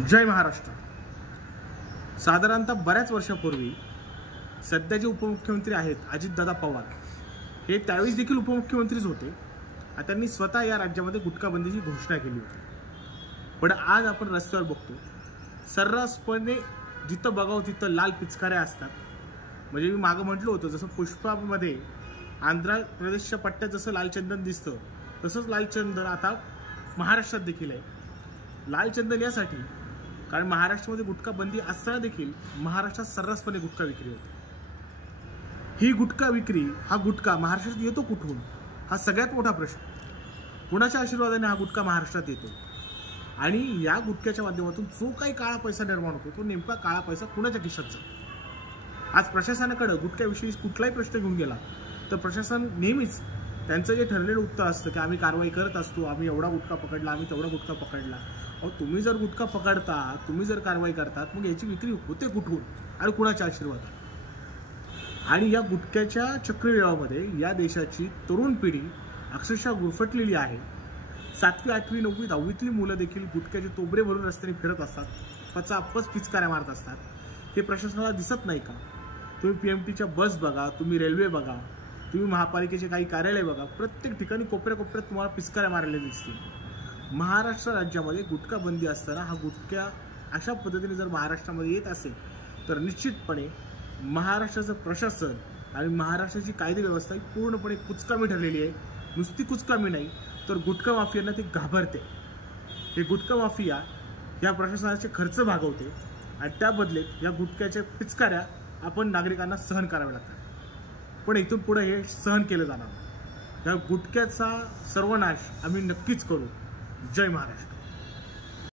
जय महाराष्ट्र। साधारणतः बऱ्याच वर्षापूर्वी सध्याचे उपमुख्यमंत्री आहेत अजितदादा पवार हे त्यावेळेस देखील उपमुख्यमंत्रीच होते। त्यांनी स्वतः या राज्यामध्ये गुटखा बंदीची घोषणा केली होती। पण आज आपण रस्त्यावर बघतो सर्रासपणे जिथं बघावं तिथं लाल पिचकाऱ्या असतात। म्हणजे मी मागं म्हटलं होतं जसं पुष्पामध्ये आंध्र प्रदेशच्या पट्ट्यात जसं लालचंदन दिसतं तसंच लालचंदन आता महाराष्ट्रात देखील आहे। लालचंदन यासाठी कारण महाराष्ट्रामध्ये गुटखा बंदी असताना देखील महाराष्ट्रात सर्रासपणे गुटखा विक्री होते। ही गुटखा विक्री हा गुटखा महाराष्ट्रात येतो कुठून हा सगळ्यात मोठा प्रश्न। कुणाच्या आशीर्वादाने हा गुटखा महाराष्ट्रात येतो आणि या गुटख्याच्या माध्यमातून जो काही काळा पैसा निर्माण होतो तो नेमका काळा पैसा कुणाच्या खिशात जातो। आज प्रशासनाकडे गुटख्याविषयी कुठलाही प्रश्न घेऊन गेला तर प्रशासन नेहमीच त्यांचं जे ठरलेलं उत्तर असतं की आम्ही कारवाई करत असतो, आम्ही एवढा गुटखा पकडला, आम्ही तेवढा गुटखा पकडला। अहो तुम्ही जर गुटखा पकडता, तुम्ही जर कारवाई करतात मग याची विक्री होते कुठून आणि कुणाच्या आशीर्वादाने? आणि या गुटख्याच्या चक्रव्यूहामध्ये या देशाची तरुण पिढी अक्षरशः गुरफटलेली आहे। 7वी 8वी 9वी 10वीतली मुलं देखील गुटख्याचे तोबरे भरून रस्त्याने फिरत असतात, पचापच पिचकाऱ्या मारत असतात। हे प्रशासनाला दिसत नाही का? तुम्ही PMTच्या बस बघा, तुम्ही रेल्वे बघा, तुम्ही महापालिकेचे काही कार्यालय बघा, प्रत्येक ठिकाणी कोपऱ्या कोपऱ्यात तुम्हाला पिचकाऱ्या मारलेल्या दिसतील। महाराष्ट्र राज्यामध्ये गुटखा बंदी असताना हा गुटखा अशा पद्धतीने जर महाराष्ट्रामध्ये येत असेल तर निश्चितपणे महाराष्ट्राचं प्रशासन आणि महाराष्ट्राची कायदे व्यवस्था ही पूर्णपणे कुचकामी ठरलेली आहे। नुसती कुचकामी नाही तर गुटखा माफियांना ती घाबरते। हे गुटखा माफिया या प्रशासनाचे खर्च भागवते आणि त्या बदल्यात या गुटख्याच्या पिचकाऱ्या आपण नागरिकांना सहन कराव्या लागतात। पण इथून पुढे हे सहन केलं जाणार नाही। या गुटख्याचा सर्वनाश आम्ही नक्कीच करू। जय महाराष्ट्र।